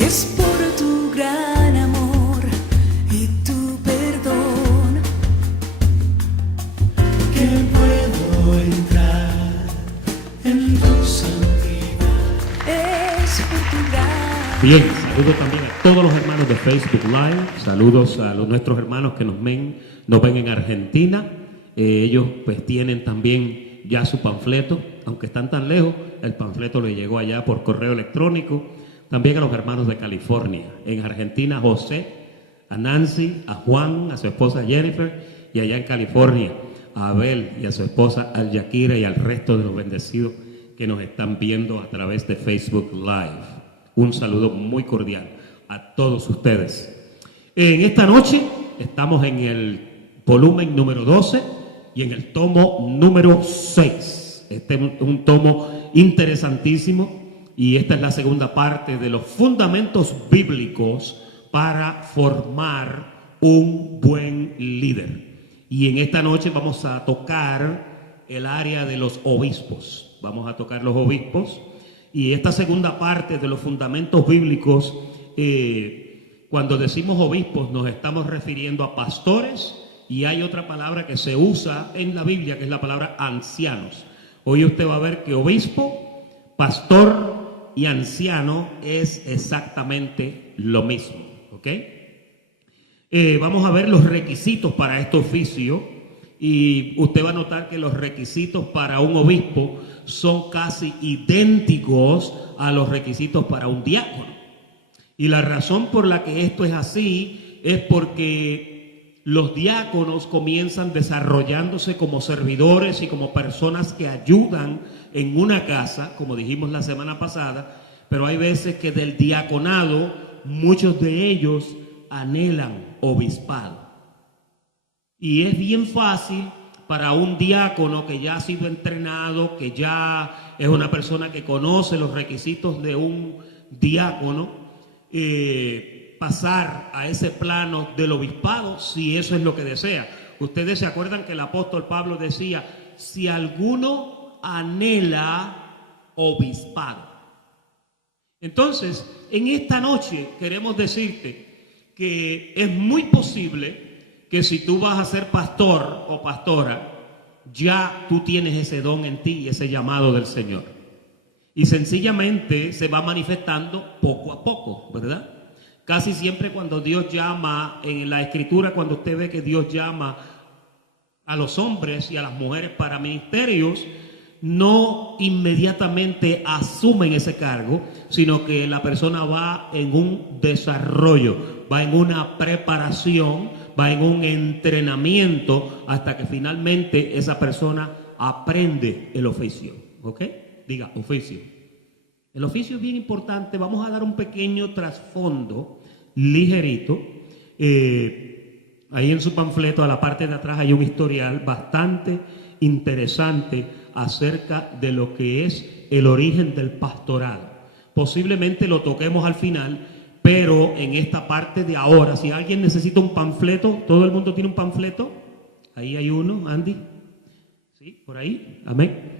es por tu gran amor y tu perdón que puedo entrar en tu santidad. es por tu gran Bien, saludo también a todos los hermanos de Facebook Live, saludos a nuestros hermanos que nos ven en Argentina. Ellos pues tienen también ya su panfleto, aunque están tan lejos, el panfleto le llegó allá por correo electrónico. También a los hermanos de California, en Argentina José, a Nancy, a Juan, a su esposa Jennifer, y allá en California a Abel y a su esposa Al Yakira y al resto de los bendecidos que nos están viendo a través de Facebook Live. Un saludo muy cordial a todos ustedes. En esta noche estamos en el volumen número 12 y en el tomo número 6. Este es un tomo interesantísimo y esta es la segunda parte de los fundamentos bíblicos para formar un buen líder. Y en esta noche vamos a tocar el área de los obispos. Vamos a tocar los obispos. Y esta segunda parte de los fundamentos bíblicos, cuando decimos obispos nos estamos refiriendo a pastores, y hay otra palabra que se usa en la Biblia que es la palabra ancianos. Hoy usted va a ver que obispo, pastor y anciano es exactamente lo mismo, ¿ok? Vamos a ver los requisitos para este oficio y usted va a notar que los requisitos para un obispo son casi idénticos a los requisitos para un diácono. Y la razón por la que esto es así es porque los diáconos comienzan desarrollándose como servidores y como personas que ayudan en una casa, como dijimos la semana pasada, pero hay veces que del diaconado muchos de ellos anhelan obispado. Y es bien fácil para un diácono que ya ha sido entrenado, que ya es una persona que conoce los requisitos de un diácono, pasar a ese plano del obispado si eso es lo que desea. Ustedes se acuerdan que el apóstol Pablo decía, si alguno anhela obispado. Entonces, en esta noche queremos decirte que es muy posible que si tú vas a ser pastor o pastora, ya tú tienes ese don en ti y ese llamado del Señor. Y sencillamente se va manifestando poco a poco, ¿verdad? Casi siempre cuando Dios llama, en la Escritura, cuando usted ve que Dios llama a los hombres y a las mujeres para ministerios, no inmediatamente asumen ese cargo, sino que la persona va en un desarrollo, va en una preparación, va en un entrenamiento hasta que finalmente esa persona aprende el oficio. ¿Ok? Diga, oficio. El oficio es bien importante. Vamos a dar un pequeño trasfondo ligerito. Ahí en su panfleto, a la parte de atrás, hay un historial bastante interesante acerca de lo que es el origen del pastorado. Posiblemente lo toquemos al final, pero en esta parte de ahora, si alguien necesita un panfleto, ¿todo el mundo tiene un panfleto? Ahí hay uno, Andy. ¿Sí? Por ahí. Amén.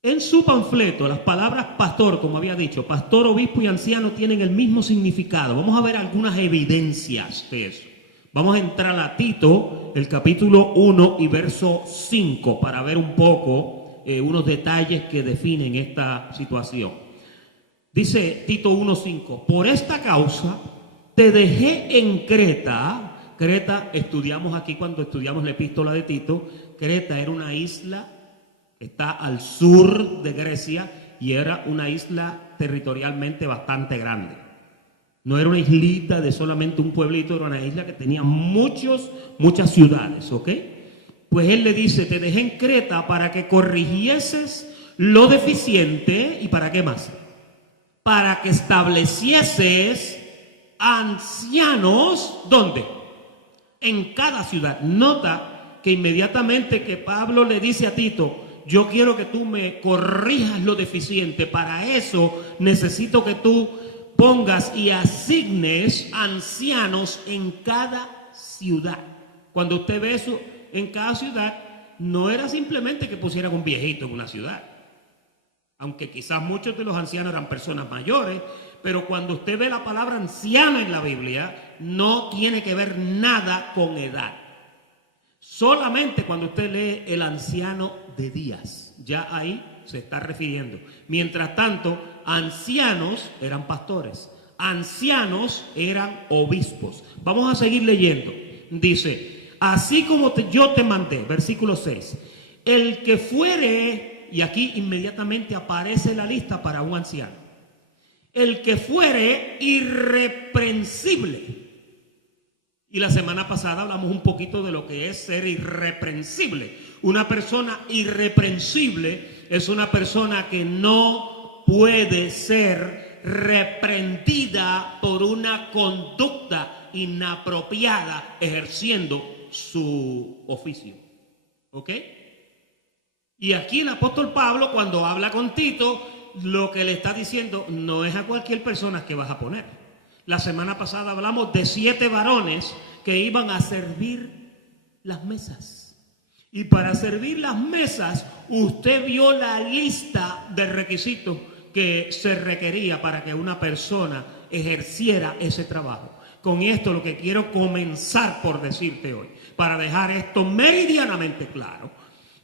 En su panfleto, las palabras pastor, como había dicho, pastor, obispo y anciano tienen el mismo significado. Vamos a ver algunas evidencias de eso. Vamos a entrar a Tito, el capítulo 1 y verso 5, para ver un poco unos detalles que definen esta situación. Dice Tito 1:5, por esta causa te dejé en Creta. Creta, estudiamos aquí cuando estudiamos la epístola de Tito, Creta era una isla que está al sur de Grecia y era una isla territorialmente bastante grande. No era una islita de solamente un pueblito, era una isla que tenía muchas ciudades, ¿ok? Pues él le dice, te dejé en Creta para que corrigieses lo deficiente, ¿y para qué más? Para que establecieses ancianos, ¿dónde? En cada ciudad. Nota que inmediatamente que Pablo le dice a Tito, yo quiero que tú me corrijas lo deficiente, para eso necesito que tú pongas y asignes ancianos en cada ciudad. Cuando usted ve eso en cada ciudad, no era simplemente que pusieran un viejito en una ciudad. Aunque quizás muchos de los ancianos eran personas mayores, pero cuando usted ve la palabra anciano en la Biblia, no tiene que ver nada con edad. Solamente cuando usted lee el anciano de días, ya ahí se está refiriendo. Mientras tanto, ancianos eran pastores, ancianos eran obispos. Vamos a seguir leyendo. Dice, así como yo te mandé, versículo 6, el que fuere, y aquí inmediatamente aparece la lista para un anciano, el que fuere irreprensible. Y la semana pasada hablamos un poquito de lo que es ser irreprensible. Una persona irreprensible es una persona que no puede ser reprendida por una conducta inapropiada ejerciendo su oficio. ¿Ok? Y aquí el apóstol Pablo, cuando habla con Tito, lo que le está diciendo no es a cualquier persona que vas a poner. La semana pasada hablamos de 7 varones que iban a servir las mesas. Y para servir las mesas, usted vio la lista de requisitos que se requería para que una persona ejerciera ese trabajo. Con esto lo que quiero comenzar por decirte hoy, para dejar esto meridianamente claro,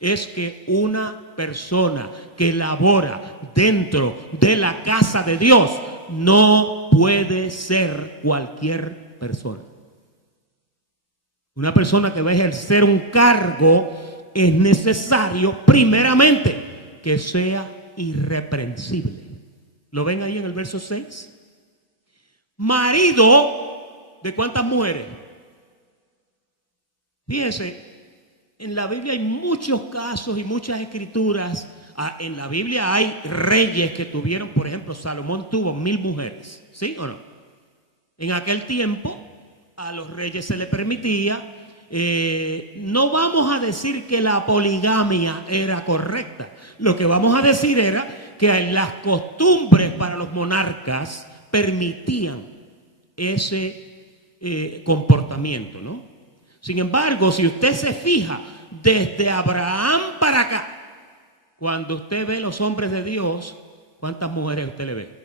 es que una persona que labora dentro de la casa de Dios no puede ser cualquier persona. Una persona que va a ejercer un cargo es necesario primeramente que sea irreprensible. ¿Lo ven ahí en el verso 6? Marido de ¿cuántas mujeres? Fíjense, en la Biblia hay muchos casos y muchas escrituras. En la Biblia hay reyes que tuvieron, por ejemplo, Salomón tuvo 1000 mujeres, ¿sí o no? En aquel tiempo a los reyes se les permitía, no vamos a decir que la poligamia era correcta, lo que vamos a decir era que las costumbres para los monarcas permitían ese comportamiento, ¿no? Sin embargo, si usted se fija, desde Abraham para acá, cuando usted ve los hombres de Dios, ¿cuántas mujeres usted le ve?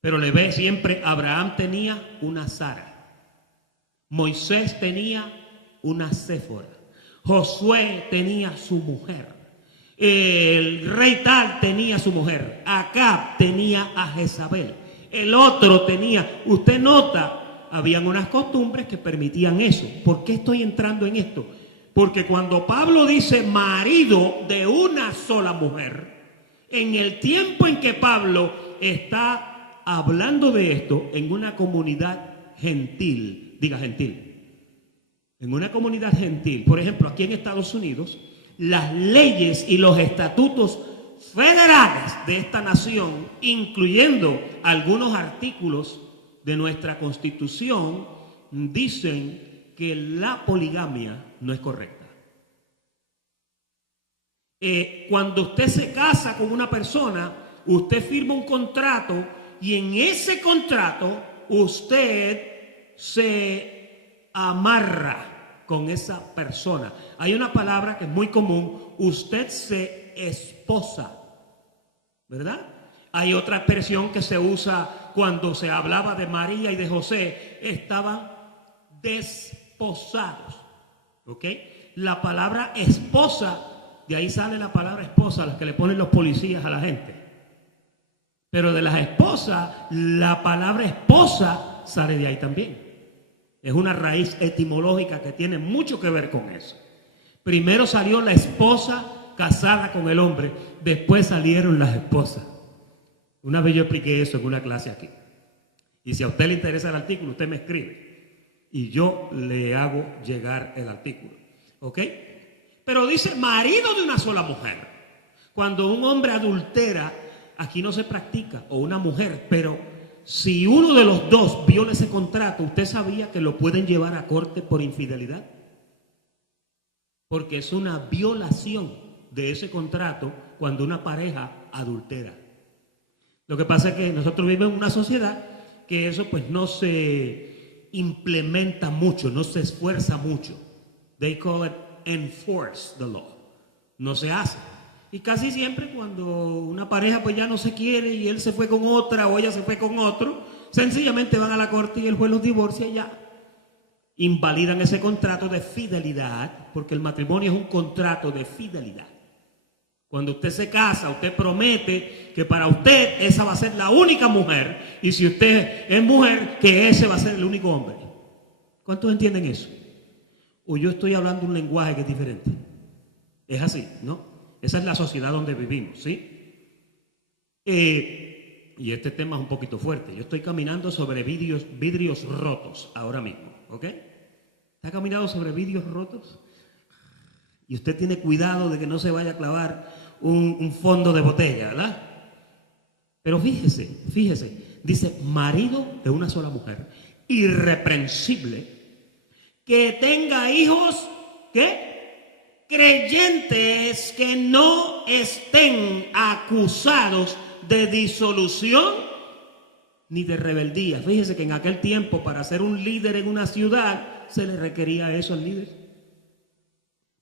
Pero le ve siempre, Abraham tenía una Sara, Moisés tenía una Séfora, Josué tenía su mujer, el rey tal tenía su mujer, Acab tenía a Jezabel, el otro tenía, usted nota, habían unas costumbres que permitían eso. ¿Por qué estoy entrando en esto? Porque cuando Pablo dice marido de una sola mujer, en el tiempo en que Pablo está hablando de esto en una comunidad gentil, diga gentil, en una comunidad gentil, por ejemplo, aquí en Estados Unidos, las leyes y los estatutos federales de esta nación, incluyendo algunos artículos de nuestra Constitución, dicen que la poligamia no es correcta. Cuando usted se casa con una persona, usted firma un contrato y en ese contrato usted se amarra con esa persona. Hay una palabra que es muy común, usted se esposa, ¿verdad? Hay otra expresión que se usa cuando se hablaba de María y de José, estaban desposados, ¿ok? La palabra esposa, de ahí sale la palabra esposa, las que le ponen los policías a la gente. Pero de las esposas, la palabra esposa sale de ahí también. Es una raíz etimológica que tiene mucho que ver con eso. Primero salió la esposa casada con el hombre, después salieron las esposas. Una vez yo expliqué eso en una clase aquí. Y si a usted le interesa el artículo, usted me escribe y yo le hago llegar el artículo. ¿Ok? Pero dice marido de una sola mujer. Cuando un hombre adultera, aquí no se practica, o una mujer, pero si uno de los dos viola ese contrato, ¿usted sabía que lo pueden llevar a corte por infidelidad? Porque es una violación de ese contrato cuando una pareja adultera. Lo que pasa es que nosotros vivimos en una sociedad que eso pues no se implementa mucho, no se esfuerza mucho. They call it enforce the law. No se hace. Y casi siempre cuando una pareja pues ya no se quiere y él se fue con otra o ella se fue con otro, sencillamente van a la corte y el juez los divorcia y ya. Invalidan ese contrato de fidelidad, porque el matrimonio es un contrato de fidelidad. Cuando usted se casa, usted promete que para usted esa va a ser la única mujer, y si usted es mujer, que ese va a ser el único hombre. ¿Cuántos entienden eso? O yo estoy hablando un lenguaje que es diferente. Es así, ¿no? Esa es la sociedad donde vivimos, ¿sí? Y este tema es un poquito fuerte. Yo estoy caminando sobre vidrios rotos ahora mismo, ¿ok? ¿Está caminando sobre vidrios rotos? Y usted tiene cuidado de que no se vaya a clavar un fondo de botella, ¿verdad? Pero fíjese, dice, marido de una sola mujer, irreprensible, que tenga hijos, ¿qué? Creyentes, que no estén acusados de disolución ni de rebeldía. Fíjese que en aquel tiempo, para ser un líder en una ciudad, se le requería eso al líder.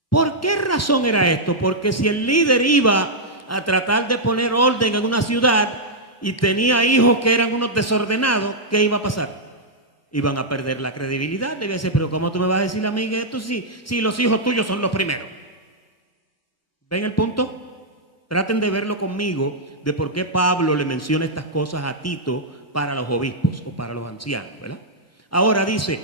¿Por qué razón era esto? Porque si el líder iba a tratar de poner orden en una ciudad y tenía hijos que eran unos desordenados, ¿qué iba a pasar? Iban a perder la credibilidad. Le decía, pero ¿cómo tú me vas a decir a mí que esto si los hijos tuyos son los primeros? ¿Ven el punto? Traten de verlo conmigo de por qué Pablo le menciona estas cosas a Tito para los obispos o para los ancianos, ¿verdad? Ahora dice,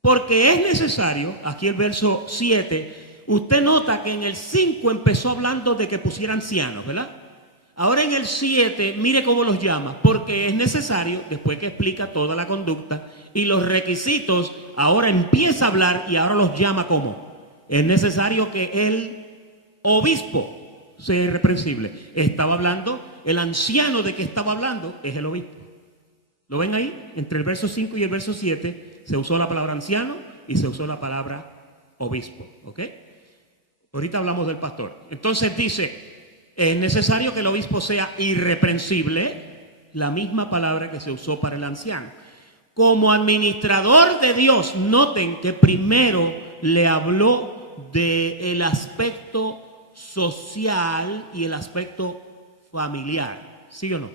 porque es necesario, aquí el verso 7, usted nota que en el 5 empezó hablando de que pusiera ancianos, ¿verdad? Ahora en el 7, mire cómo los llama, porque es necesario, después que explica toda la conducta y los requisitos, ahora empieza a hablar y ahora los llama como. Es necesario que el obispo sea irreprensible. Estaba hablando, el anciano de que estaba hablando es el obispo. ¿Lo ven ahí? Entre el verso 5 y el verso 7 se usó la palabra anciano y se usó la palabra obispo, ¿ok? Ahorita hablamos del pastor. Entonces dice, es necesario que el obispo sea irreprensible, la misma palabra que se usó para el anciano. Como administrador de Dios, noten que primero le habló del aspecto social y el aspecto familiar, ¿sí o no?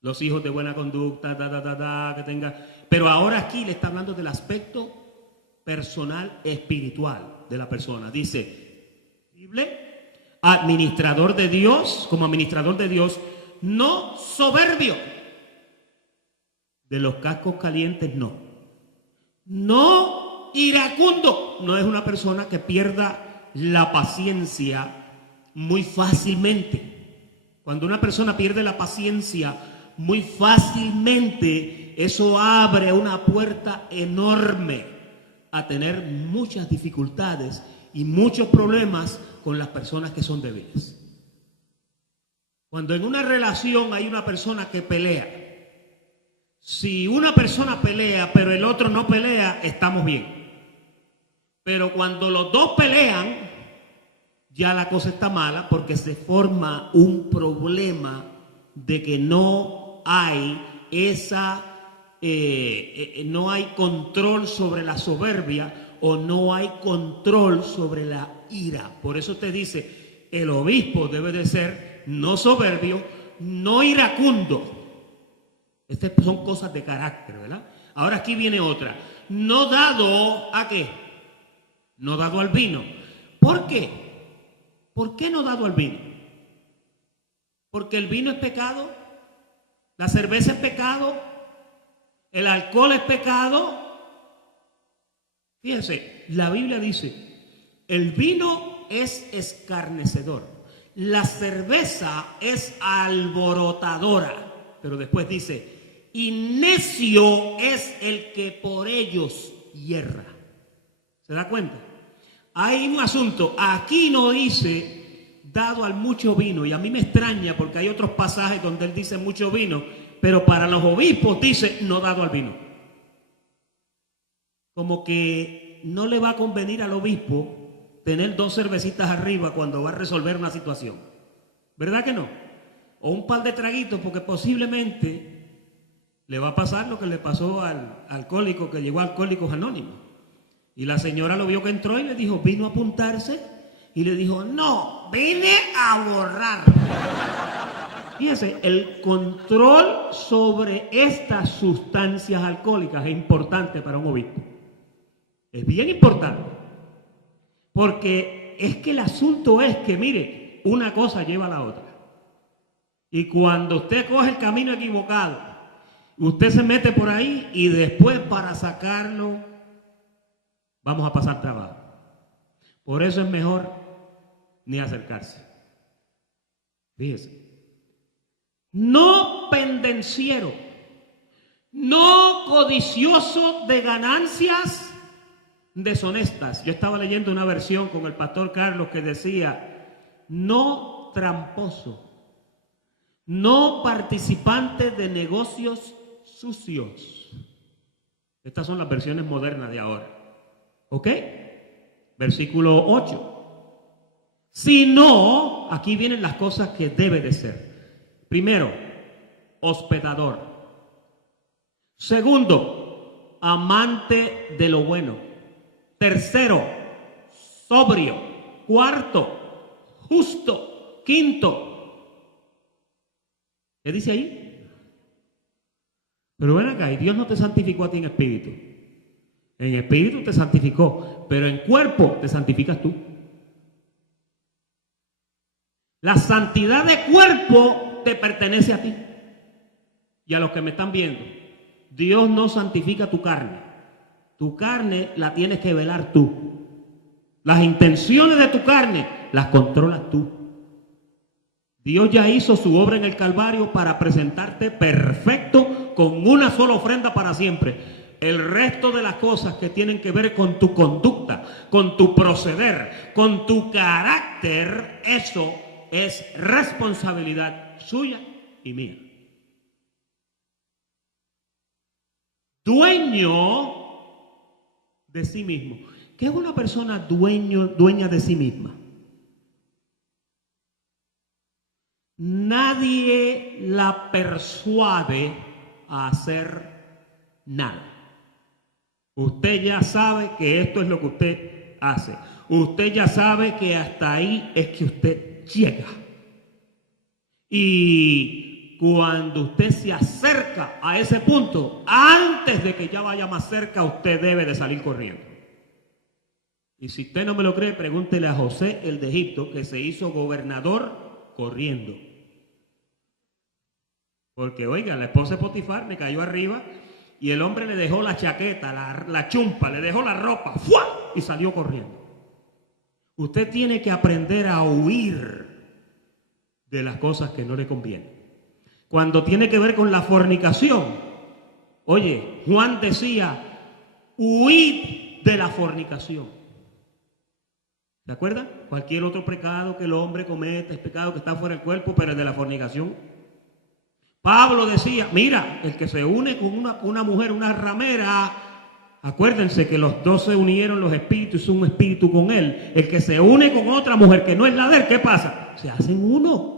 Los hijos de buena conducta, que tenga. Pero ahora aquí le está hablando del aspecto personal, espiritual de la persona. Dice, administrador de Dios, como administrador de Dios, no soberbio. De los cascos calientes, no. No iracundo. No es una persona que pierda la paciencia muy fácilmente. Cuando una persona pierde la paciencia muy fácilmente, eso abre una puerta enorme a tener muchas dificultades y muchos problemas con las personas que son débiles. Cuando en una relación hay una persona que pelea, si una persona pelea pero el otro no pelea, estamos bien. Pero cuando los dos pelean, ya la cosa está mala, porque se forma un problema de que no hay no hay control sobre la soberbia o no hay control sobre la ira. Por eso te dice, el obispo debe de ser no soberbio, no iracundo. Estas son cosas de carácter, ¿verdad? Ahora aquí viene otra. No dado ¿a qué? No dado al vino. ¿Por qué? ¿Por qué no dado al vino? Porque el vino es pecado. La cerveza es pecado, el alcohol es pecado. Fíjense, la Biblia dice, el vino es escarnecedor, la cerveza es alborotadora, pero después dice, y necio es el que por ellos hierra. ¿Se da cuenta? Hay un asunto, aquí no dice dado al mucho vino, y a mí me extraña porque hay otros pasajes donde él dice mucho vino, pero para los obispos dice no dado al vino. Como que no le va a convenir al obispo tener 2 cervecitas arriba cuando va a resolver una situación. ¿Verdad que no? O un par de traguitos, porque posiblemente le va a pasar lo que le pasó al alcohólico que llegó a Alcohólicos Anónimos. Y la señora lo vio que entró y le dijo, vino a apuntarse. y le dijo, no, vine a borrar. Fíjese, el control sobre estas sustancias alcohólicas es importante para un obispo. Es bien importante. Porque es que el asunto es que, mire, una cosa lleva a la otra. Y cuando usted coge el camino equivocado, usted se mete por ahí y después para sacarlo vamos a pasar trabajo. Por eso es mejor ni acercarse. Fíjese. No pendenciero, no codicioso de ganancias deshonestas. Yo estaba leyendo una versión con el pastor Carlos que decía, no tramposo, no participante de negocios sucios. Estas son las versiones modernas de ahora. ¿Ok? Versículo 8. Si no, aquí vienen las cosas que debe de ser. Primero, hospedador. Segundo, amante de lo bueno. Tercero, sobrio. Cuarto, justo. Quinto, ¿qué dice ahí? Pero ven acá, y Dios no te santificó a ti en espíritu. En espíritu te santificó, pero en cuerpo te santificas tú. La santidad de cuerpo te pertenece a ti y a los que me están viendo. Dios no santifica tu carne. Tu carne la tienes que velar tú. Las intenciones de tu carne las controlas tú. Dios ya hizo su obra en el Calvario para presentarte perfecto con una sola ofrenda para siempre. El resto de las cosas que tienen que ver con tu conducta, con tu proceder, con tu carácter, eso es responsabilidad suya y mía. Dueño de sí mismo. ¿Qué es una persona dueña de sí misma? Nadie la persuade a hacer nada. Usted ya sabe que esto es lo que usted hace. Usted ya sabe que hasta ahí es que usted llega. Y cuando usted se acerca a ese punto, antes de que ya vaya más cerca, usted debe de salir corriendo. Y si usted no me lo cree, pregúntele a José, el de Egipto, que se hizo gobernador corriendo. Porque, oiga, la esposa de Potifar me cayó arriba y el hombre le dejó la chaqueta, la chumpa, le dejó la ropa, ¡fua! Y salió corriendo. Usted tiene que aprender a huir de las cosas que no le convienen. Cuando tiene que ver con la fornicación, oye, Juan decía, huid de la fornicación. ¿Se acuerdan? Cualquier otro pecado que el hombre cometa es pecado que está fuera del cuerpo, pero el de la fornicación. Pablo decía, mira, el que se une con una mujer, una ramera, acuérdense que los dos se unieron los espíritus, es un espíritu con él. El que se une con otra mujer que no es la de él, ¿qué pasa? Se hacen uno.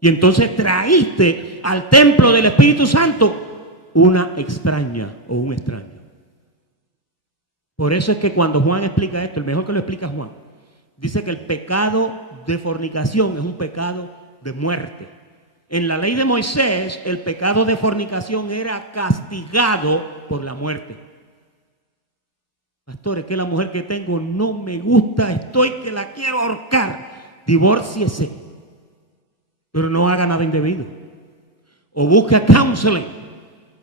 Y entonces traíste al templo del Espíritu Santo una extraña o un extraño. Por eso es que cuando Juan explica esto, el mejor que lo explica Juan, dice que el pecado de fornicación es un pecado de muerte. En la ley de Moisés, el pecado de fornicación era castigado por la muerte. Pastor, es que la mujer que tengo no me gusta, estoy que la quiero ahorcar. Divórciese. Pero no haga nada indebido. O busque counseling.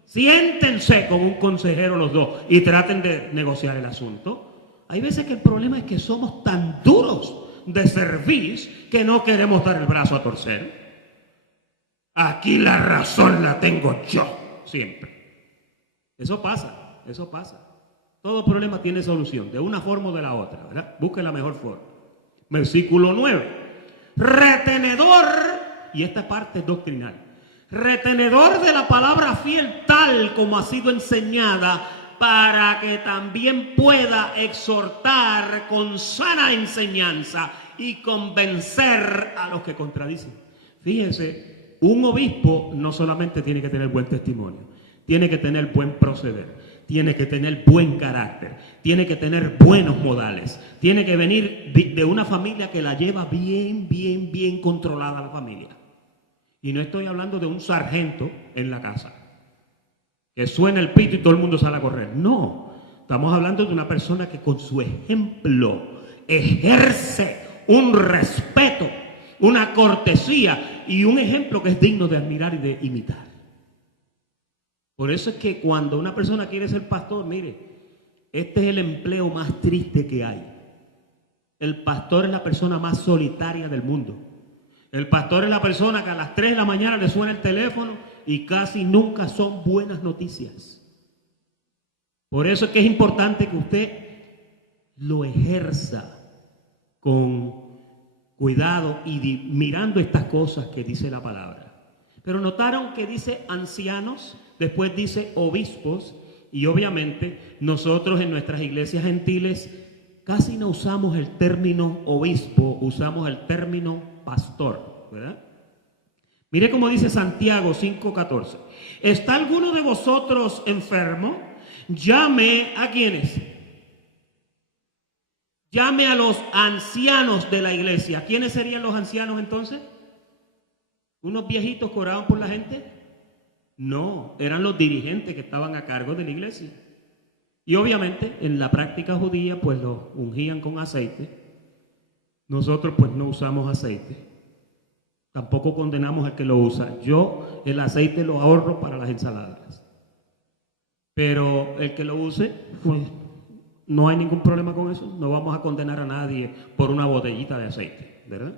Siéntense con un consejero los dos y traten de negociar el asunto. Hay veces que el problema es que somos tan duros de servir que no queremos dar el brazo a torcer. Aquí la razón la tengo yo, siempre. Eso pasa, eso pasa. Todo problema tiene solución, de una forma o de la otra, ¿verdad? Busque la mejor forma. Versículo 9. Retenedor, y esta parte es doctrinal. Retenedor de la palabra fiel tal como ha sido enseñada, para que también pueda exhortar con sana enseñanza y convencer a los que contradicen. Fíjense, un obispo no solamente tiene que tener buen testimonio, tiene que tener buen proceder. tiene que tener buen carácter, tiene que tener buenos modales, tiene que venir de una familia que la lleva bien controlada la familia. Y no estoy hablando de un sargento en la casa, que suena el pito y todo el mundo sale a correr. No, estamos hablando de una persona que con su ejemplo ejerce un respeto, una cortesía y un ejemplo que es digno de admirar y de imitar. Por eso es que cuando una persona quiere ser pastor, mire, este es el empleo más triste que hay. El pastor es la persona más solitaria del mundo. El pastor es la persona que a las 3 de la mañana le suena el teléfono y casi nunca son buenas noticias. Por eso es que es importante que usted lo ejerza con cuidado y mirando estas cosas que dice la palabra. Pero notaron que dice ancianos, después dice obispos, y obviamente nosotros en nuestras iglesias gentiles casi no usamos el término obispo, usamos el término pastor, ¿verdad? Mire cómo dice Santiago 5:14. ¿Está alguno de vosotros enfermo? Llame a ¿quiénes? Llame a los ancianos de la iglesia. ¿Quiénes serían los ancianos entonces? ¿Unos viejitos que oraban por la gente? No, eran los dirigentes que estaban a cargo de la iglesia. Y obviamente en la práctica judía pues los ungían con aceite. Nosotros pues no usamos aceite. Tampoco condenamos al que lo usa. Yo el aceite lo ahorro para las ensaladas. Pero el que lo use, pues no hay ningún problema con eso. No vamos a condenar a nadie por una botellita de aceite, ¿verdad?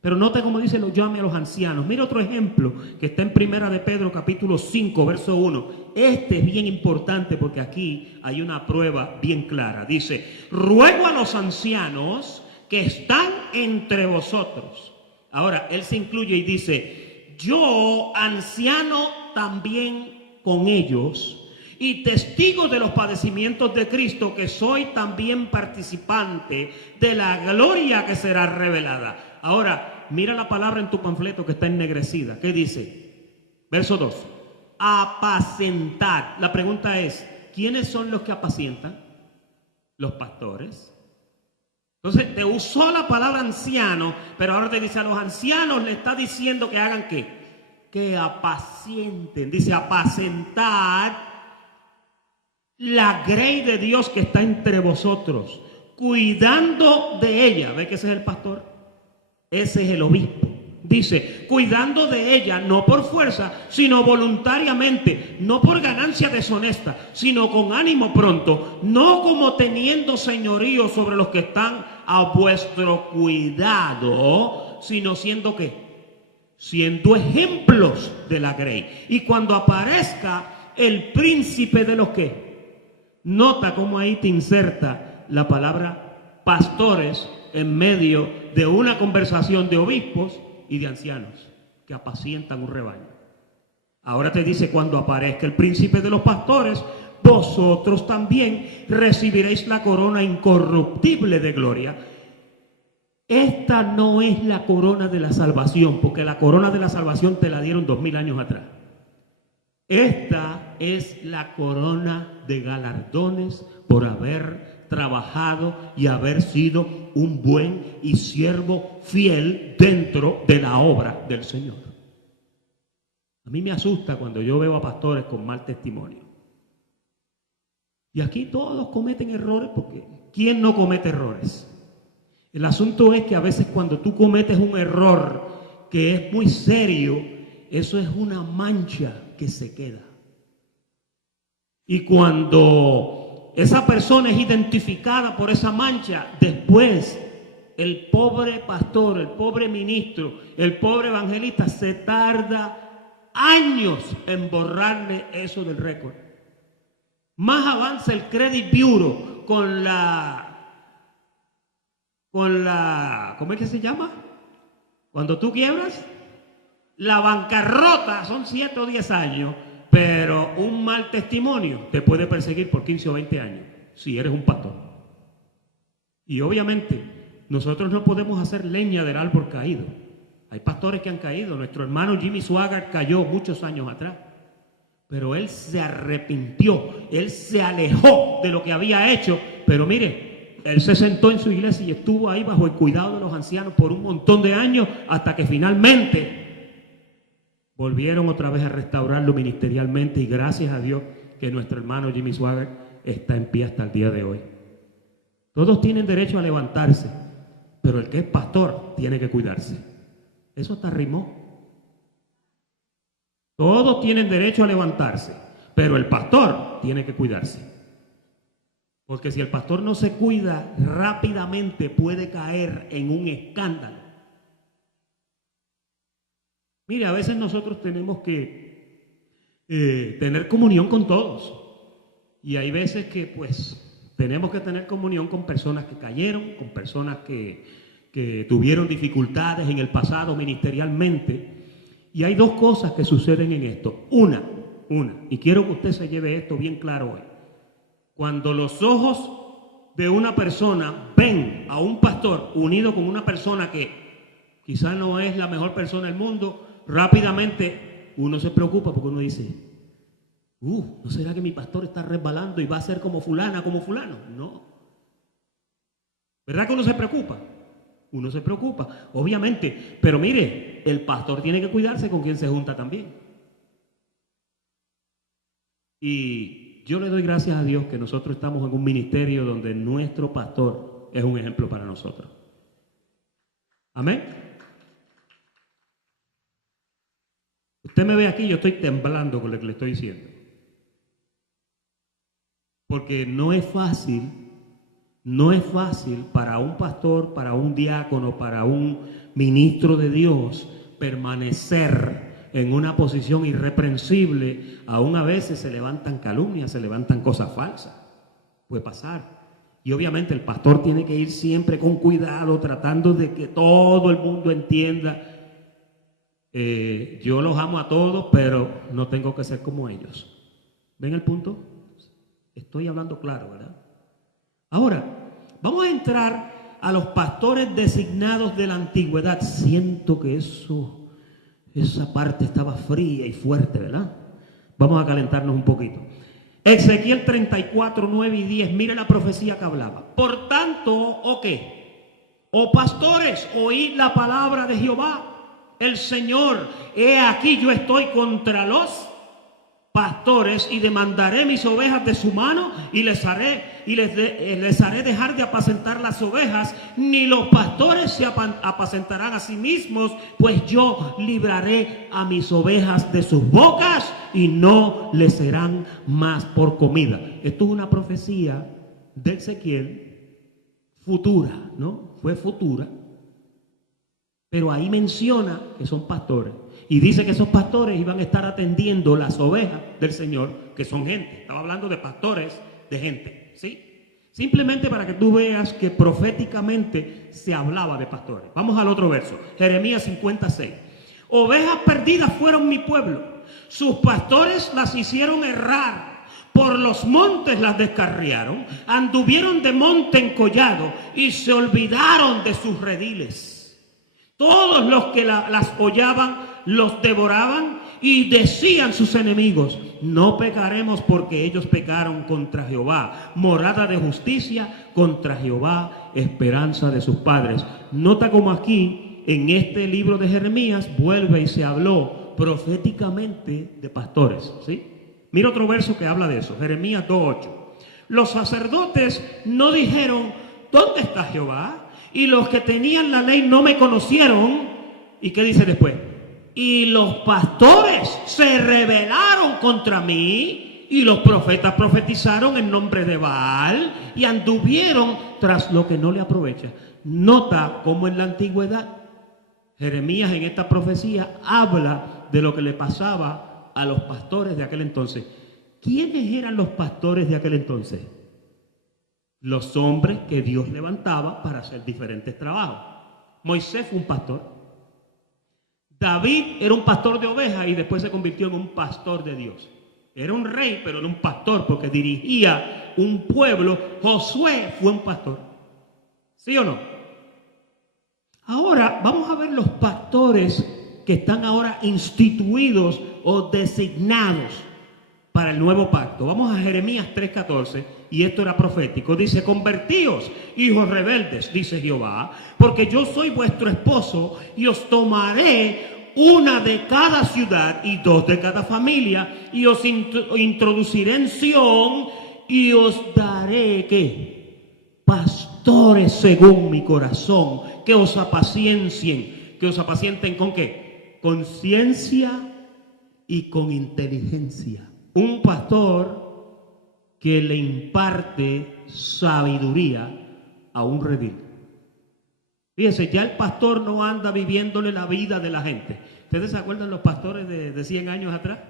Pero note cómo dice, lo llame a los ancianos. Mira otro ejemplo que está en Primera de Pedro, capítulo 5, verso 1. Este es bien importante porque aquí hay una prueba bien clara. Dice, ruego a los ancianos que están entre vosotros. Ahora, él se incluye y dice, yo, anciano también con ellos, y testigo de los padecimientos de Cristo, que soy también participante de la gloria que será revelada. Ahora, mira la palabra en tu panfleto que está ennegrecida. ¿Qué dice? Verso 2. Apacentar. La pregunta es, ¿quiénes son los que apacientan? Los pastores. Entonces, te usó la palabra anciano, pero ahora te dice a los ancianos, le está diciendo que hagan ¿qué? Que apacienten. Dice, apacentar la grey de Dios que está entre vosotros, cuidando de ella. ¿Ve que ese es el pastor? Ese es el obispo. Dice, cuidando de ella, no por fuerza, sino voluntariamente, no por ganancia deshonesta, sino con ánimo pronto, no como teniendo señorío sobre los que están a vuestro cuidado, sino siendo ¿qué? Siendo ejemplos de la grey. Y cuando aparezca el príncipe de los que, nota cómo ahí te inserta la palabra pastores en medio de una conversación de obispos y de ancianos que apacientan un rebaño. Ahora te dice, cuando aparezca el príncipe de los pastores, vosotros también recibiréis la corona incorruptible de gloria. Esta no es la corona de la salvación, porque la corona de la salvación te la dieron 2000 años atrás. Esta es la corona de galardones por haber trabajado y haber sido un buen y siervo fiel dentro de la obra del Señor. A mí me asusta cuando yo veo a pastores con mal testimonio. Y aquí todos cometen errores, porque ¿quién no comete errores? El asunto es que a veces cuando tú cometes un error que es muy serio, eso es una mancha que se queda. Y cuando esa persona es identificada por esa mancha, después el pobre pastor, el pobre ministro, el pobre evangelista se tarda años en borrarle eso del récord. Más avanza el Credit Bureau con la, ¿cómo es que se llama? Cuando tú quiebras, la bancarrota son 7 o 10 años, pero un mal testimonio te puede perseguir por 15 o 20 años, si eres un pastor. Y obviamente, nosotros no podemos hacer leña del árbol caído. Hay pastores que han caído. Nuestro hermano Jimmy Swaggart cayó muchos años atrás. Pero él se arrepintió, él se alejó de lo que había hecho. Pero mire, él se sentó en su iglesia y estuvo ahí bajo el cuidado de los ancianos por un montón de años hasta que finalmente volvieron otra vez a restaurarlo ministerialmente, y gracias a Dios que nuestro hermano Jimmy Swaggart está en pie hasta el día de hoy. Todos tienen derecho a levantarse, pero el que es pastor tiene que cuidarse. Eso hasta rimó. Todos tienen derecho a levantarse, pero el pastor tiene que cuidarse. Porque si el pastor no se cuida, rápidamente puede caer en un escándalo. Mire, a veces nosotros tenemos que tener comunión con todos. Y hay veces que pues tenemos que tener comunión con personas que cayeron, con personas que tuvieron dificultades en el pasado ministerialmente. Y hay dos cosas que suceden en esto. Una, y quiero que usted se lleve esto bien claro hoy. Cuando los ojos de una persona ven a un pastor unido con una persona que quizás no es la mejor persona del mundo, rápidamente uno se preocupa porque uno dice, ¿no será que mi pastor está resbalando y va a ser como fulana, como fulano? No. ¿Verdad que uno se preocupa? Uno se preocupa, obviamente. Pero mire, el pastor tiene que cuidarse con quien se junta también. Y yo le doy gracias a Dios que nosotros estamos en un ministerio donde nuestro pastor es un ejemplo para nosotros. Amén. Usted me ve aquí, yo estoy temblando con lo que le estoy diciendo. Porque no es fácil para un pastor, para un diácono, para un ministro de Dios permanecer en una posición irreprensible. Aún a veces se levantan calumnias, se levantan cosas falsas. Puede pasar. Y obviamente el pastor tiene que ir siempre con cuidado, tratando de que todo el mundo entienda. Yo los amo a todos, pero no tengo que ser como ellos. ¿Ven el punto? Estoy hablando claro, ¿verdad? Ahora, vamos a entrar a los pastores designados de la antigüedad. Siento que esa parte estaba fría y fuerte, ¿verdad? Vamos a calentarnos un poquito. Ezequiel 34, 9 y 10. Mira la profecía que hablaba. Por tanto, ¿o qué? Oh pastores, oíd la palabra de Jehová, el Señor. He aquí yo estoy contra los pastores y demandaré mis ovejas de su mano y les haré dejar de apacentar las ovejas, ni los pastores se apacentarán a sí mismos, pues yo libraré a mis ovejas de sus bocas y no les serán más por comida. Esto es una profecía de Ezequiel futura, ¿no? Fue futura, pero ahí menciona que son pastores. Y dice que esos pastores iban a estar atendiendo las ovejas del Señor, que son gente. Estaba hablando de pastores, de gente, ¿sí? Simplemente para que tú veas que proféticamente se hablaba de pastores. Vamos al otro verso, Jeremías 56. Ovejas perdidas fueron mi pueblo. Sus pastores las hicieron errar. Por los montes las descarriaron. Anduvieron de monte en collado y se olvidaron de sus rediles. Todos los que las hollaban los devoraban y decían sus enemigos, no pecaremos porque ellos pecaron contra Jehová, morada de justicia contra Jehová, esperanza de sus padres. Nota como aquí en este libro de Jeremías vuelve y se habló proféticamente de pastores, ¿sí? Mira otro verso que habla de eso, Jeremías 2:8. Los sacerdotes no dijeron, ¿dónde está Jehová? Y los que tenían la ley no me conocieron. ¿Y qué dice después? Y los pastores se rebelaron contra mí, y los profetas profetizaron en nombre de Baal y anduvieron tras lo que no le aprovecha. Nota cómo en la antigüedad Jeremías en esta profecía habla de lo que le pasaba a los pastores de aquel entonces. ¿Quiénes eran los pastores de aquel entonces? Los hombres que Dios levantaba para hacer diferentes trabajos. Moisés fue un pastor. David era un pastor de ovejas y después se convirtió en un pastor de Dios. Era un rey, pero era un pastor porque dirigía un pueblo. Josué fue un pastor. ¿Sí o no? Ahora vamos a ver los pastores que están ahora instituidos o designados para el nuevo pacto. Vamos a Jeremías 3:14, y esto era profético. Dice: convertíos, hijos rebeldes, dice Jehová, porque yo soy vuestro esposo, y os tomaré una de cada ciudad y dos de cada familia, y os introduciré en Sión, y os daré, ¿qué? Pastores según mi corazón, que os apaciencien. ¿Que os apacienten con qué? Con ciencia y con inteligencia. Un pastor que le imparte sabiduría a un redil. Fíjense, ya el pastor no anda viviéndole la vida de la gente. ¿Ustedes se acuerdan los pastores de 100 años atrás?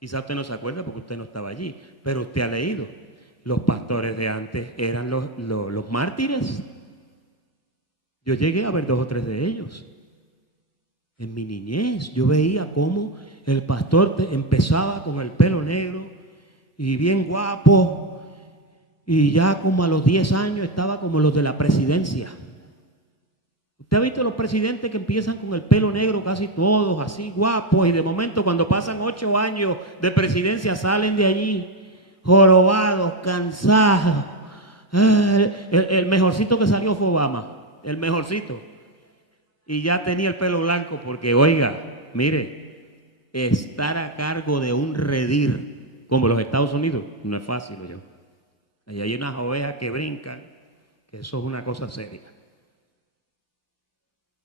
Quizá usted no se acuerda porque usted no estaba allí, pero usted ha leído. Los pastores de antes eran los mártires. Yo llegué a ver 2 o 3 de ellos. En mi niñez yo veía cómo el pastor empezaba con el pelo negro y bien guapo, y ya como a los 10 años estaba como los de la presidencia. ¿Usted ha visto los presidentes que empiezan con el pelo negro casi todos así guapos, y de momento cuando pasan 8 años de presidencia salen de allí jorobados, cansados? El mejorcito que salió fue Obama, el mejorcito. Y ya tenía el pelo blanco porque, oiga, mire, estar a cargo de un redil como los Estados Unidos no es fácil, yo. Ahí hay unas ovejas que brincan, que eso es una cosa seria.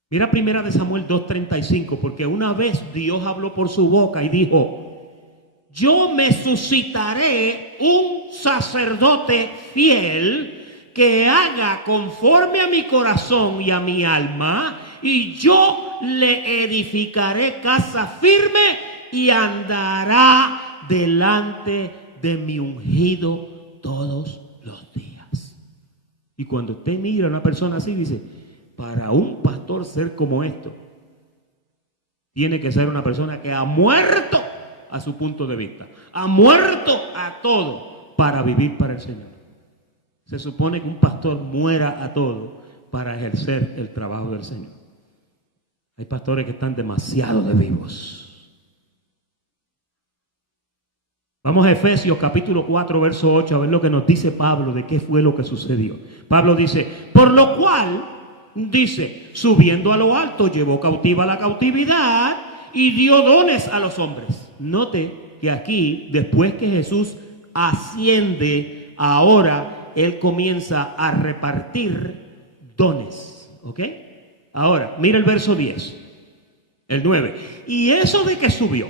Mira 1 Samuel 2:35, porque una vez Dios habló por su boca y dijo: yo me suscitaré un sacerdote fiel que haga conforme a mi corazón y a mi alma, y yo le edificaré casa firme y andará delante de mi ungido todos los días. Y cuando usted mira a una persona así, dice: para un pastor ser como esto, tiene que ser una persona que ha muerto a su punto de vista, ha muerto a todo para vivir para el Señor. Se supone que un pastor muera a todo para ejercer el trabajo del Señor. Hay pastores que están demasiado de vivos. Vamos a Efesios capítulo 4, verso 8, a ver lo que nos dice Pablo de qué fue lo que sucedió. Pablo dice: por lo cual, dice, subiendo a lo alto, llevó cautiva la cautividad y dio dones a los hombres. Note que aquí, después que Jesús asciende, ahora Él comienza a repartir dones. ¿Ok? Ahora, mira el verso 10, el 9. Y eso de que subió,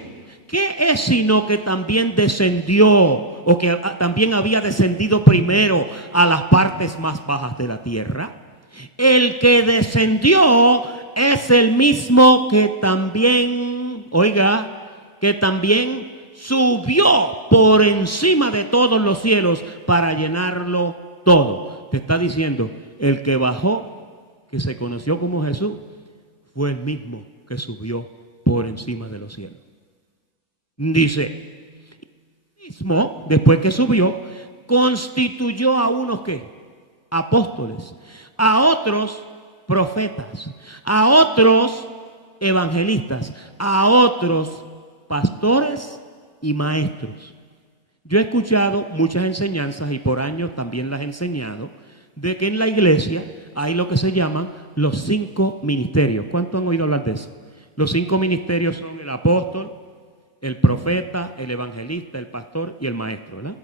¿qué es sino que también descendió, o que también había descendido primero a las partes más bajas de la tierra? El que descendió es el mismo que también, oiga, que también subió por encima de todos los cielos para llenarlo todo. Te está diciendo, el que bajó, que se conoció como Jesús, fue el mismo que subió por encima de los cielos. Dice, mismo, después que subió, constituyó a unos que apóstoles, a otros profetas, a otros evangelistas, a otros pastores y maestros. Yo he escuchado muchas enseñanzas, y por años también las he enseñado, de que en la iglesia hay lo que se llaman los 5 ministerios. ¿Cuánto han oído hablar de eso? Los 5 ministerios son el apóstol, el profeta, el evangelista, el pastor y el maestro, ¿verdad?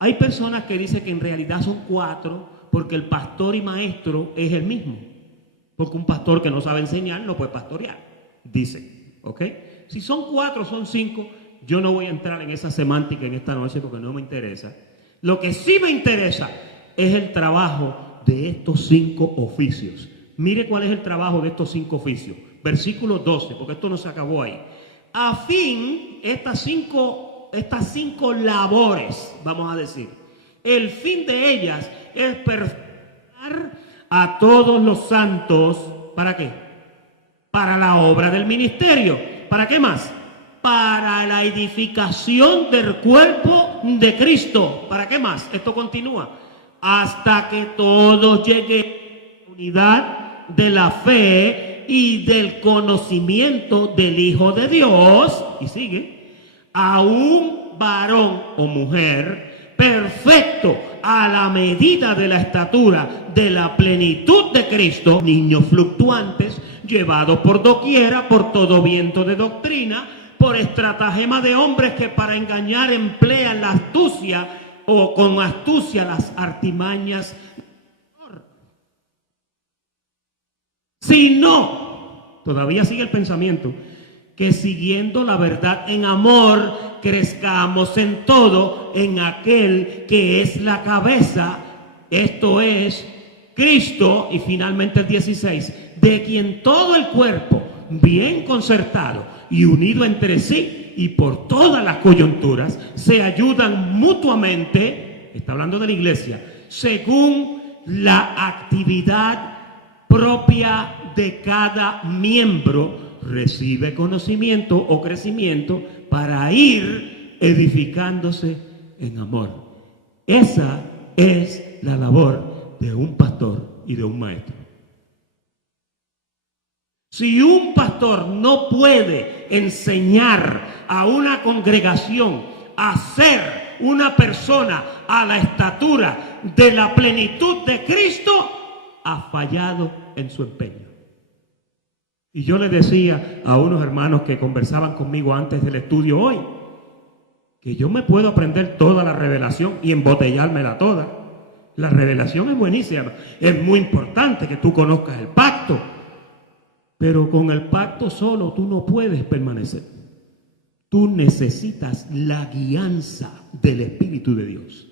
Hay personas que dicen que en realidad son 4, porque el pastor y maestro es el mismo. Porque un pastor que no sabe enseñar no puede pastorear, dicen, ¿ok? Si son 4, son 5, yo no voy a entrar en esa semántica en esta noche porque no me interesa. Lo que sí me interesa es el trabajo de estos 5 oficios. Mire cuál es el trabajo de estos 5 oficios. Versículo 12, porque esto no se acabó ahí. A fin, estas cinco labores, vamos a decir, el fin de ellas es perfeccionar a todos los santos. ¿Para qué? Para la obra del ministerio. ¿Para qué más? Para la edificación del cuerpo de Cristo. ¿Para qué más? Esto continúa. Hasta que todos lleguen a la unidad de la fe y del conocimiento del Hijo de Dios. Y sigue. A un varón o mujer, perfecto a la medida de la estatura de la plenitud de Cristo, niños fluctuantes, llevados por doquiera, por todo viento de doctrina, por estratagema de hombres que para engañar emplean la astucia o con astucia las artimañas. Si no, todavía sigue el pensamiento, que siguiendo la verdad en amor, crezcamos en todo en aquel que es la cabeza, esto es Cristo. Y finalmente el 16, de quien todo el cuerpo, bien concertado y unido entre sí y por todas las coyunturas, se ayudan mutuamente, está hablando de la iglesia, según la actividad propia de cada miembro, recibe conocimiento o crecimiento para ir edificándose en amor. Esa es la labor de un pastor y de un maestro. Si un pastor no puede enseñar a una congregación a ser una persona a la estatura de la plenitud de Cristo, ha fallado en su empeño. Y yo le decía a unos hermanos que conversaban conmigo antes del estudio hoy, que yo me puedo aprender toda la revelación y embotellármela toda. La revelación es buenísima, es muy importante que tú conozcas el pacto, pero con el pacto solo tú no puedes permanecer. Tú necesitas la guianza del Espíritu de Dios.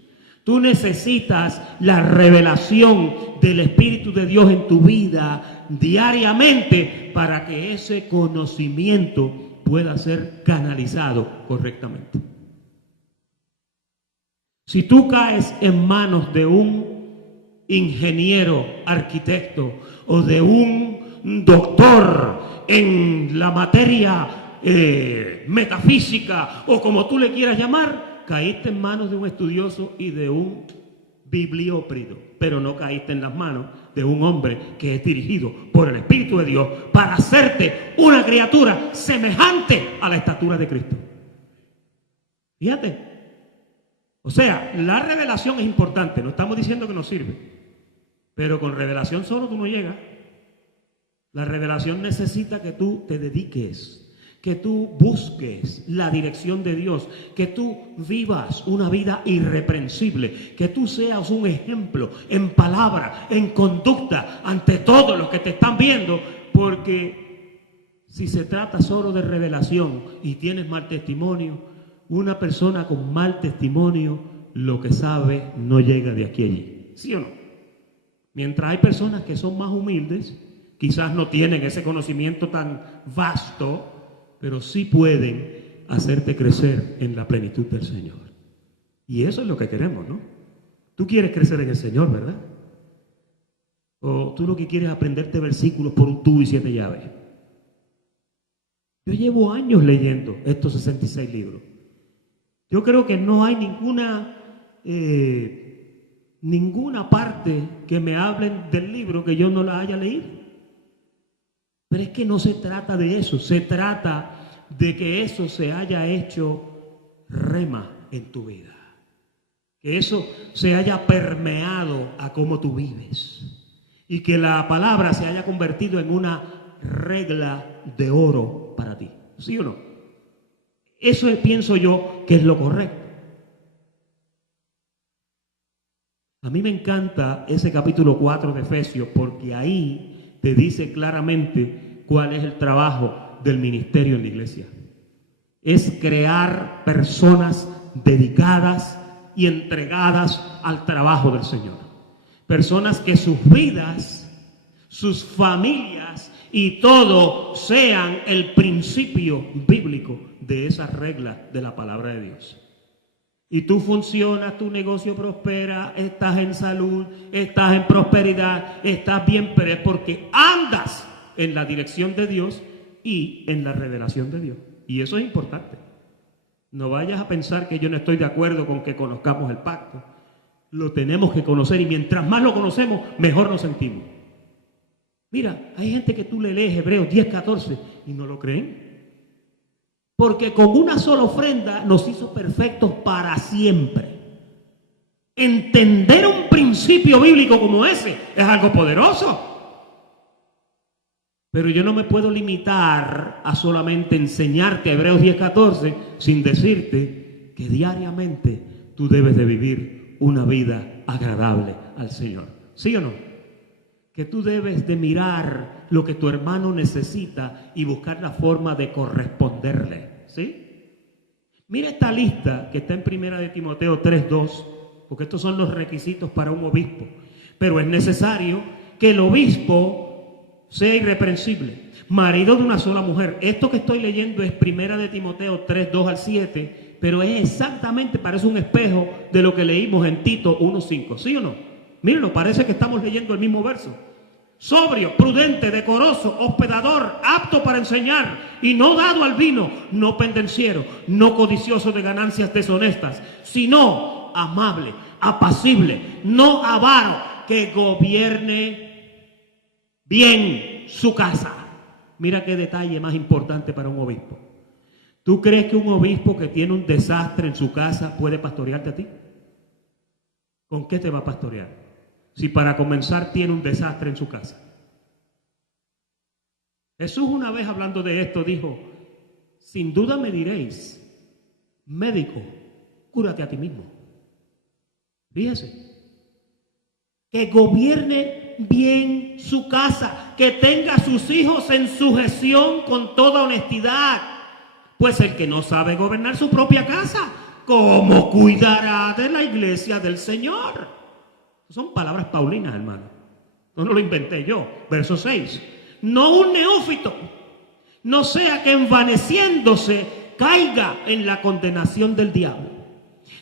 Tú necesitas la revelación del Espíritu de Dios en tu vida diariamente para que ese conocimiento pueda ser canalizado correctamente. Si tú caes en manos de un ingeniero, arquitecto o de un doctor en la materia metafísica o como tú le quieras llamar, caíste en manos de un estudioso y de un biblióprido, pero no caíste en las manos de un hombre que es dirigido por el Espíritu de Dios para hacerte una criatura semejante a la estatura de Cristo. Fíjate. O sea, la revelación es importante, no estamos diciendo que no sirve, pero con revelación solo tú no llegas. La revelación necesita que tú te dediques, que tú busques la dirección de Dios, que tú vivas una vida irreprensible, que tú seas un ejemplo en palabra, en conducta, ante todos los que te están viendo, porque si se trata solo de revelación y tienes mal testimonio, una persona con mal testimonio, lo que sabe no llega de aquí a allí. ¿Sí o no? Mientras hay personas que son más humildes, quizás no tienen ese conocimiento tan vasto, pero sí pueden hacerte crecer en la plenitud del Señor. Y eso es lo que queremos, ¿no? Tú quieres crecer en el Señor, ¿verdad? O tú lo que quieres es aprenderte versículos por un tubo y 7 llaves. Yo llevo años leyendo estos 66 libros. Yo creo que no hay ninguna parte que me hablen del libro que yo no la haya leído. Pero es que no se trata de eso, se trata de que eso se haya hecho rema en tu vida. Que eso se haya permeado a cómo tú vives. Y que la palabra se haya convertido en una regla de oro para ti. ¿Sí o no? Eso pienso yo que es lo correcto. A mí me encanta ese capítulo 4 de Efesios porque ahí te dice claramente cuál es el trabajo del ministerio en la iglesia. Es crear personas dedicadas y entregadas al trabajo del Señor. Personas que sus vidas, sus familias y todo sean el principio bíblico de esa regla de la palabra de Dios. Y tú funcionas, tu negocio prospera, estás en salud, estás en prosperidad, estás bien, pero es porque andas en la dirección de Dios y en la revelación de Dios. Y eso es importante. No vayas a pensar que yo no estoy de acuerdo con que conozcamos el pacto. Lo tenemos que conocer y mientras más lo conocemos, mejor nos sentimos. Mira, hay gente que tú le lees Hebreos 10:14 y no lo creen. Porque con una sola ofrenda nos hizo perfectos para siempre. Entender un principio bíblico como ese es algo poderoso. Pero yo no me puedo limitar a solamente enseñarte Hebreos 10:14 sin decirte que diariamente tú debes de vivir una vida agradable al Señor. ¿Sí o no? Que tú debes de mirar lo que tu hermano necesita y buscar la forma de corresponderle. ¿Sí? Mira esta lista que está en 1 de Timoteo 3:2, porque estos son los requisitos para un obispo. Pero es necesario que el obispo sea irreprensible, marido de una sola mujer. Esto que estoy leyendo es 1 de Timoteo 3:2 al 7, pero es exactamente, parece un espejo de lo que leímos en Tito 1:5. ¿Sí o no? Mírenlo, parece que estamos leyendo el mismo verso. Sobrio, prudente, decoroso, hospedador, apto para enseñar y no dado al vino, no pendenciero, no codicioso de ganancias deshonestas, sino amable, apacible, no avaro, que gobierne bien su casa. Mira qué detalle más importante para un obispo. ¿Tú crees que un obispo que tiene un desastre en su casa puede pastorearte a ti? ¿Con qué te va a pastorear? Si para comenzar tiene un desastre en su casa. Jesús una vez hablando de esto dijo: sin duda me diréis, médico, cúrate a ti mismo. Fíjese, que gobierne bien su casa, que tenga a sus hijos en sujeción con toda honestidad. Pues el que no sabe gobernar su propia casa, ¿cómo cuidará de la iglesia del Señor? Son palabras paulinas, hermano. No lo inventé yo. Verso 6. No un neófito, no sea que envaneciéndose caiga en la condenación del diablo.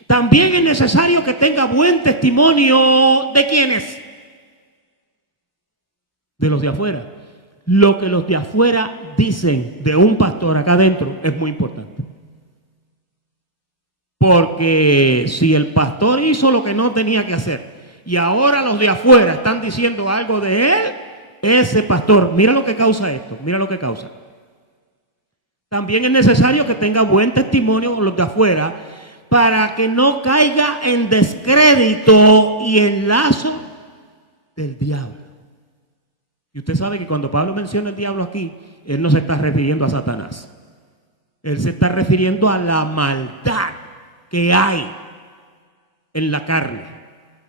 También es necesario que tenga buen testimonio de ¿quiénes? De los de afuera. Lo que los de afuera dicen de un pastor acá adentro es muy importante. Porque si el pastor hizo lo que no tenía que hacer y ahora los de afuera están diciendo algo de él, ese pastor, mira lo que causa esto, mira lo que causa. También es necesario que tenga buen testimonio con los de afuera para que no caiga en descrédito y en lazo del diablo. Y usted sabe que cuando Pablo menciona el diablo aquí, él no se está refiriendo a Satanás. Él se está refiriendo a la maldad que hay en la carne.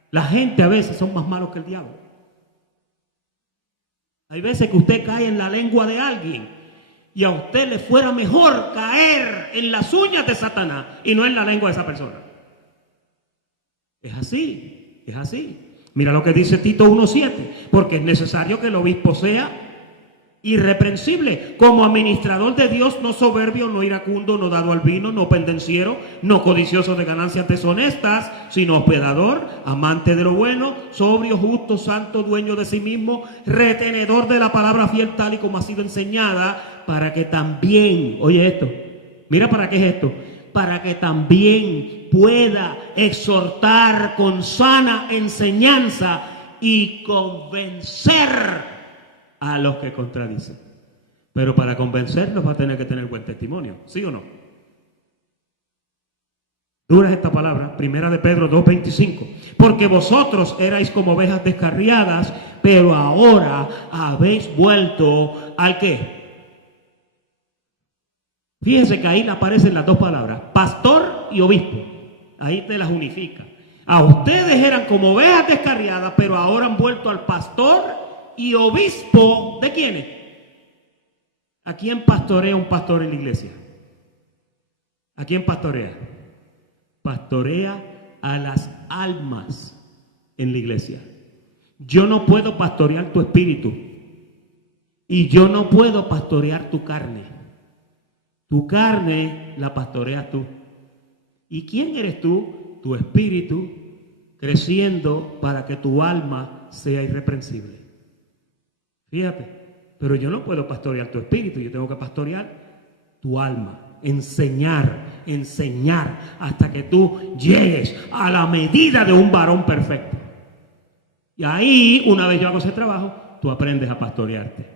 La gente a veces son más malos que el diablo. Hay veces que usted cae en la lengua de alguien y a usted le fuera mejor caer en las uñas de Satanás y no en la lengua de esa persona. Es así, es así. Mira lo que dice Tito 1:7, porque es necesario que el obispo sea irreprensible, como administrador de Dios, no soberbio, no iracundo, no dado al vino, no pendenciero, no codicioso de ganancias deshonestas, sino hospedador, amante de lo bueno, sobrio, justo, santo, dueño de sí mismo, retenedor de la palabra fiel tal y como ha sido enseñada, para que también, oye esto, mira para qué es esto, para que también pueda exhortar con sana enseñanza y convencer a los que contradicen. Pero para convencerlos va a tener que tener buen testimonio, ¿sí o no? Dura esta palabra, 1 de Pedro 2:25. Porque vosotros erais como ovejas descarriadas, pero ahora habéis vuelto ¿al qué? Fíjense que ahí aparecen las dos palabras, pastor y obispo. Ahí te las unifica. A ustedes eran como ovejas descarriadas, pero ahora han vuelto al pastor y obispo. ¿De quiénes? ¿A quién pastorea un pastor en la iglesia? ¿A quién pastorea? Pastorea a las almas en la iglesia. Yo no puedo pastorear tu espíritu y yo no puedo pastorear tu carne. Tu carne la pastoreas tú. ¿Y quién eres tú? Tu espíritu creciendo para que tu alma sea irreprensible. Fíjate, pero yo no puedo pastorear tu espíritu, yo tengo que pastorear tu alma. Enseñar hasta que tú llegues a la medida de un varón perfecto. Y ahí, una vez yo hago ese trabajo, tú aprendes a pastorearte.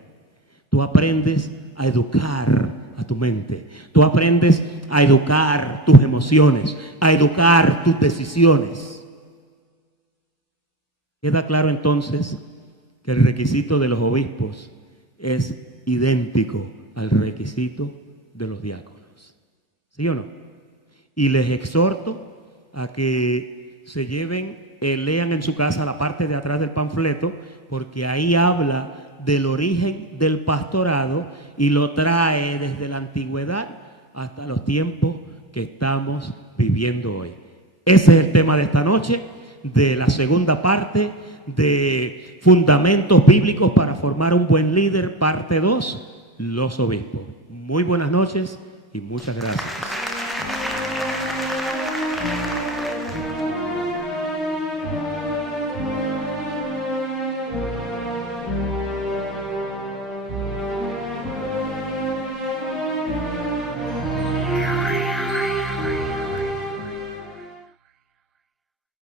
Tú aprendes a educar a tu mente. Tú aprendes a educar tus emociones, a educar tus decisiones. Queda claro entonces que el requisito de los obispos es idéntico al requisito de los diáconos. ¿Sí o no? Y les exhorto a que se lleven, lean en su casa la parte de atrás del panfleto, porque ahí habla del origen del pastorado y lo trae desde la antigüedad hasta los tiempos que estamos viviendo hoy. Ese es el tema de esta noche, de la segunda parte de Fundamentos Bíblicos para formar un buen líder, parte 2, los obispos. Muy buenas noches y muchas gracias.